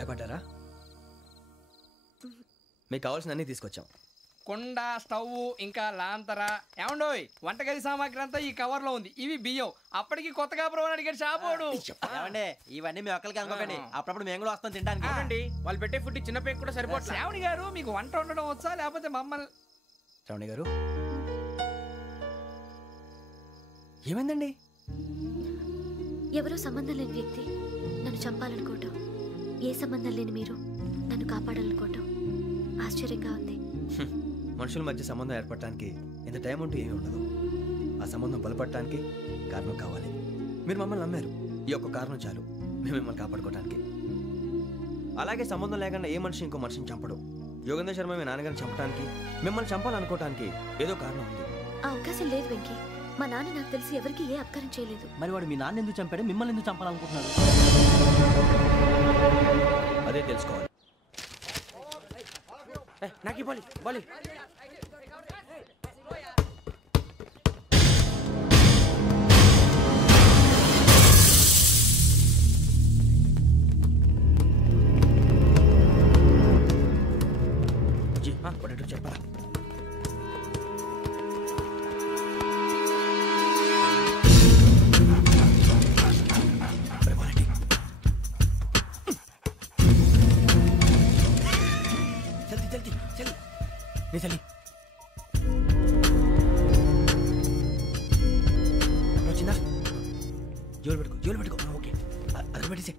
భయపడ్డారా? మీకు కావాల్సిన అన్నీ తీసుకొచ్చాం. కుండ, స్టవ్, ఇంకా లాంతర. ఏమండోయ్, వంటగది సామాగ్రి అంతా ఈ కవర్ లో ఉంది. ఇవి బియ్యం. అప్పటికి కొత్తగా బ్రౌన్ అడిగాడు షాపోడు. ఏమండి ఇవన్నీ మీ ఒక్కరికి అనుకోకండి, అప్పుడప్పుడు మేము కూడా వస్తాం తింటానికి. వాళ్ళు పెట్టే ఫుడ్ చిన్న పేక్ కూడా సరిపోతుంది. శ్రావణి గారు మీకు వంట వండడం వచ్చా లేకపోతే మమ్మల్ని? శ్రావణి గారు ఏమైందండి? ఎవరో సంబంధం లేని వ్యక్తి నన్ను చంపాలనుకోవటం, ఏ సంబంధం లేని మీరు నన్ను కాపాడాలనుకోవటం ఆశ్చర్యంగా ఉంది. మనుషుల మధ్య సంబంధం ఏర్పడటానికి ఇంత టైం ఉంటూ ఏమీ ఉండదు. ఆ సంబంధం బలపడటానికి కారణం కావాలి. మీరు మమ్మల్ని నమ్మారు. ఈ ఒక్క కారణం చాలు మేము మిమ్మల్ని కాపాడుకోవడానికి. అలాగే సంబంధం లేకుండా ఏ మనిషి ఇంకో మనిషిని చంపడు. యోగేంద్ర శర్మ మీ నాన్నగారిని చంపడానికి, మిమ్మల్ని చంపాలనుకోవటానికి ఏదో కారణం ఉంది. ఆ అవకాశం లేదు వెంకీ. మా నాన్న నాకు తెలిసి ఎవరికి ఏ అపకారం చేయలేదు. మరి వాడు మీ నాన్న ఎందుకు చంపాడు, మిమ్మల్ని ఎందుకు చంపాలనుకుంటున్నాడు? అదే తెలుసుకోవాలి. నాకు బాలి బాలి చెప్పరా? చలి వచ్చిందా? జోలు పెట్టుకో. ఓకే, అది పెట్టేసి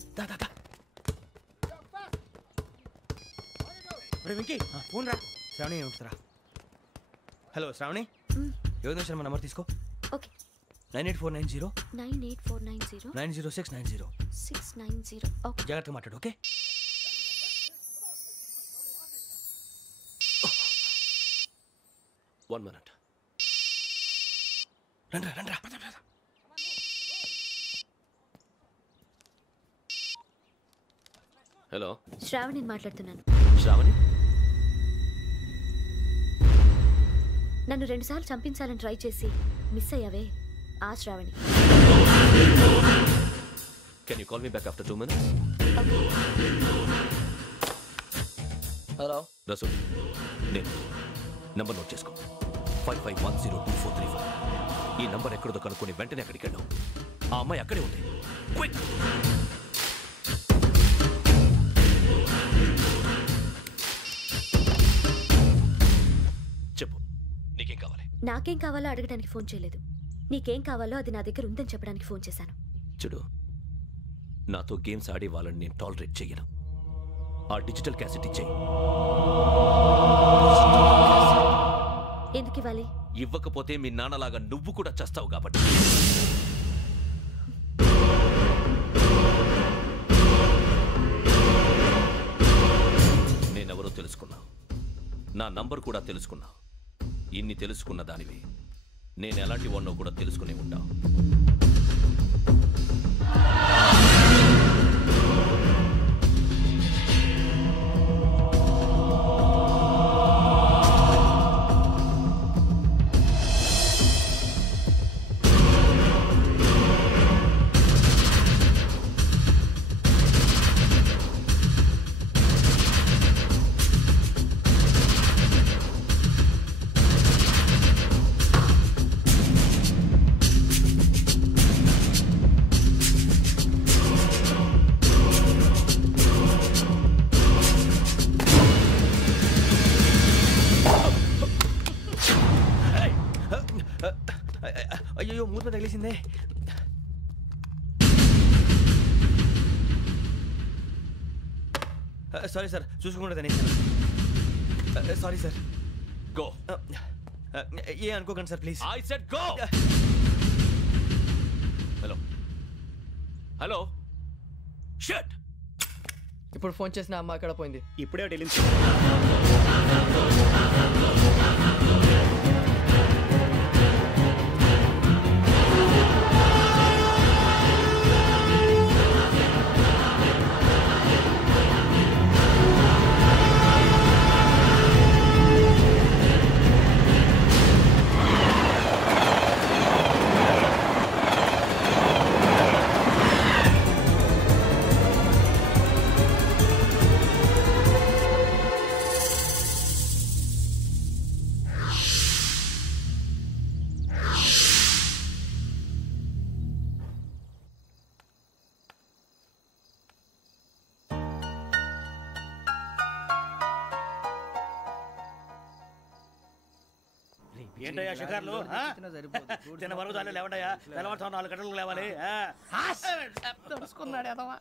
వెంకీ ఫోన్ రా. శ్రావణి ఏముంటుందిరా? హలో శ్రావణి, యోగేంద్ర శర్మ నంబర్ తీసుకో. ఓకే. 98490 98490 90690 690. ఓకే, జాగ్రత్తగా మాట్లాడు. ఓకే. One minute. రండ్రా. హలో, శ్రావణిని మాట్లాడుతున్నాను. శ్రావణి, నన్ను 2 సార్లు చంపించాలని ట్రై చేసి మిస్ అయ్యావే, ఆ Shravani. can you call me back after 2 minutes? Hello Rasu, నేను నంబర్ నోట్ చేసుకో. 55102435. ఈ నంబర్ ఎక్కడదో కనుక్కొని వెంటనే అక్కడికి వెళ్ళావు. ఆ అమ్మాయి అక్కడే ఉంది. క్విక్. చెప్పు, నీకేం కావాలి? నాకేం కావాలో అడగడానికి ఫోన్ చేయలేదు. నీకేం కావాలో అది నా దగ్గర ఉందని చెప్పడానికి ఫోన్ చేశాను. చూడు, నాతో గేమ్స్ ఆడే వాళ్ళని నేను టాలరేట్ చెయ్యను. ఆ డిజిటల్ క్యాసెట్ ఇచ్చేయి. ఎందుకు ఇవ్వాలి? ఇవ్వకపోతే మీ నాన్నలాగా నువ్వు కూడా చస్తావు కాబట్టి. నేనెవరో తెలుసుకున్నావు, నా నంబర్ కూడా తెలుసుకున్నావు. ఇన్ని తెలుసుకున్న దానివి నేను ఎలాంటి వాడినో కూడా తెలుసుకునే ఉంటావు. అయ్యో, మూత తగిలేసిందే. సారీ సార్, చూసుకోకుండా తినేసాను. Sorry sir. గో. ఏ అనుకోకండి sir, please. I said go. Hello hello, shut. ఇప్పుడు ఫోన్ చేసిన అమ్మ అక్కడ పోయింది. ఇప్పుడే డెలివరీ. ఏంటయ్యా షికార్లు తిన్న వరకు దాన్ని లేవడయ్యా తెల్లవారుతో 4 గంటలకు లేవాలి తెలుసుకున్నాడు ఎదవా.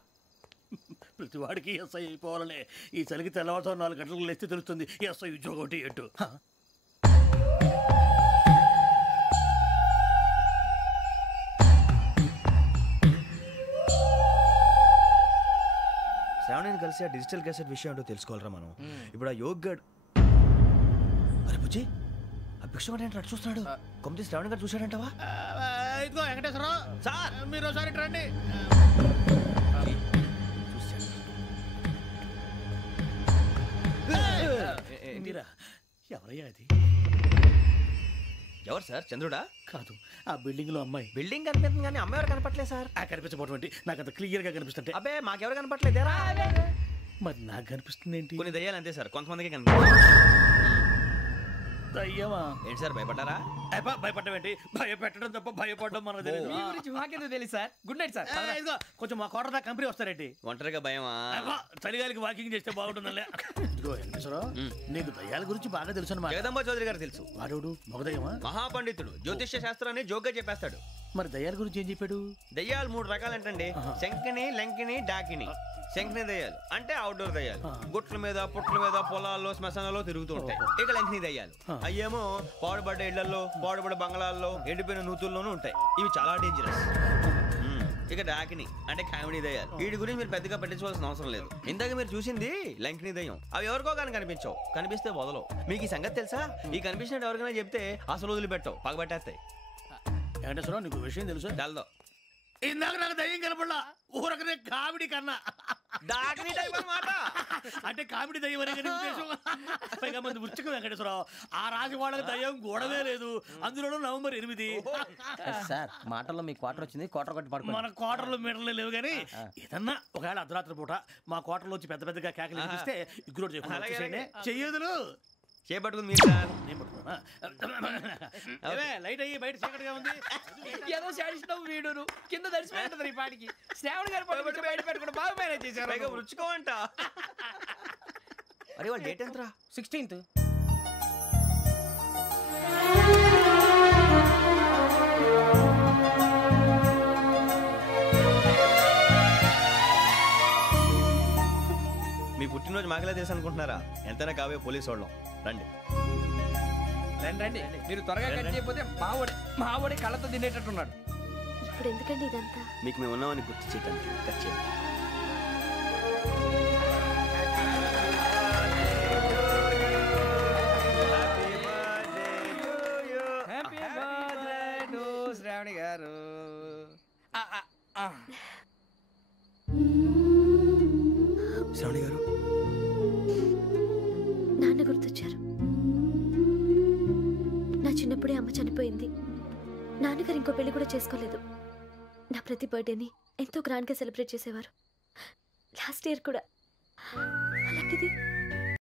ప్రతి వాడికి ఎస్ఐ అయిపోవాలనే ఈ చలికి తెల్లవారుతో 4 గంటలకు లేస్తే తెలుస్తుంది ఎస్ఐ ఉద్యోగం ఒకటి ఎటు. శ్రావణిని కలిసి ఆ డిజిటల్ క్యాసెట్ విషయం ఏంటో తెలుసుకోవాలరా మనం. ఇప్పుడు ఆ యోగ్ గడ్ అరే బుజ్జి ఆ భిక్షం ఏంటంటే అటు చూస్తున్నాడు. కొమ్మిది శ్రావణి గారు చూశాడంటవా? ఇదిగో వెంకటేశ్వరరావు సార్ మీరు ఒకసారి రండి. ఎవరయ్యా అది? ఎవరు సార్? చంద్రుడా? కాదు, ఆ బిల్డింగ్ లో అమ్మాయి. బిల్డింగ్ కనిపిస్తుంది కానీ అమ్మాయి ఎవరు కనపట్లేదు సార్. కనిపించబోటువంటి నాకు అంత క్లియర్ గా కనిపిస్తుంటే. అబ్బే మాకెవరు కనపట్లేదేరా? మరి నాకు కనిపిస్తుంది ఏంటి? కొన్ని దయ్యాలు అంతే సార్, కొంతమందికి కనిపిస్తుంది. దయ్యమా? ఏంటి సార్ భయపడ్డారా? భయపడడం ఏంటి? భయపెట్టడం తప్ప భయపడడం మనకు తెలియదు. మీ గురించి మాకెందుకు తెలుసు సార్. Good night sir. ఇదిగో కొంచెం మా కోట దాకా కంపెనీ వస్తారేంటి? ఒంటరిగా భయమా? చలిగాలికి వాకింగ్ చేస్తే బాగుంటుందిలే. ఇదిగో వెంకటేశ్వరరావు నీకు దయ్యాల గురించి బాగా తెలుసు అన్నమాట. జగదంబ చౌదరి గారు తెలుసు. వాడోడు మగదయ్యమా? మహాపండితుడు, జ్యోతిష్య శాస్త్రాన్ని జోగ్గా చెప్పేస్తాడు. మరి దయ్యాల గురించి ఏం చెప్పాడు? దయ్యాలు 3 రకాలంటండి. శంకిని, లంకిని, డాకిని. శంకిని దయ్యాలు అంటే అవుట్డోర్ దయ్యాలు, గుట్ల మీద పుట్ల మీద పొలాల్లో శ్మశానాల్లో తిరుగుతూ ఉంటాయి. ఇక లంకిని దయ్యాలు అయ్యేమో పాడుబడ్డ ఇళ్లలో, పాడుబడ్డ బంగ్లాల్లో, ఎండిపోయిన నూతుల్లోనూ ఉంటాయి. ఇవి చాలా డేంజరస్. ఇక డాకిని అంటే కామెడీ దయ్యాలు. వీటి గురించి మీరు పెద్దగా పట్టించుకోవాల్సిన అవసరం లేదు. ఇందాక మీరు చూసింది లంకిని దయ్యం. అవి ఎవరికో కానీ కనిపించవు, కనిపిస్తే వదలవు. మీకు ఈ సంగతి తెలుసా? ఈ కనిపించినట్టు ఎవరికైనా చెప్తే అసలు వదిలిపెట్టవు, పగబట్టేస్తాయి. వెంకటేశ్వరరావు నీకు విషయం తెలుసు? తెలదో. ఇందాక నాకు దయ్యం కనపడలా, ఊరకనే కామెడీ కన్నా. డాకిని టైప్ అన్నమాట. అంటే కామెడీ దయ్యం అనే ఉద్దేశం. పైగా మంది వృచ్చికం వెంకటేశ్వరరావు. ఆ రాజు వాళ్ళకి దయ్యం గొడవే లేదు. అందులోనూ నవంబర్ 8. సార్ మాటల్లో మీ క్వార్టర్ వచ్చింది, క్వార్టర్ కొట్టి పడుకో. మన క్వార్టర్లో మీటర్లు లేవు కానీ ఏదన్నా ఒకవేళ అర్ధరాత్రి పూట మా క్వార్టర్లో వచ్చి పెద్ద పెద్దగా కేకలు వినిపిస్తే ఇగ్గురు చెయ్యదులు చేపట్టుకుంది మీరు సార్. నేను పట్టుకున్నా. లైట్ అయ్యి బయట చీకటిగా ఉంది. ఏదో శాడిస్తావు వీడును కింద దర్శనం ఈ పాటికి. శ్రావణ్ గారు పట్టుబట్టి బయట పెట్టుకుంటే బాగా మేనేజ్ చేశారు. పైగా రుచుకోవంట. అరే వాళ్ళ డేట్ ఎంతరా? 16th. మీ పుట్టినరోజు మాకలే తెలుసు అనుకుంటున్నారా? ఎంతైనా కావే పోలీసు వాళ్ళం. రండి రండి. మీరు త్వరగా కట్ చేయకపోతే మావడి కళ్ళతో తినేటట్టున్నాడు. ఇప్పుడు ఎందుకండి ఇదంతా? మీకు మేము ఉన్నామని గుర్తు చేయడానికి కట్ చేయండి. హ్యాపీ బర్త్డే టు శ్రావణి గారు. శ్రావణి గారు నాన్న గుర్తొచ్చారు. నా చిన్నప్పుడే అమ్మ చనిపోయింది. నాన్నగారు ఇంకో పెళ్లి కూడా చేసుకోలేదు. నా ప్రతి బర్త్డేని ఎంతో గ్రాండ్గా సెలబ్రేట్ చేసేవారు. లాస్ట్ ఇయర్ కూడా. అలాంటిది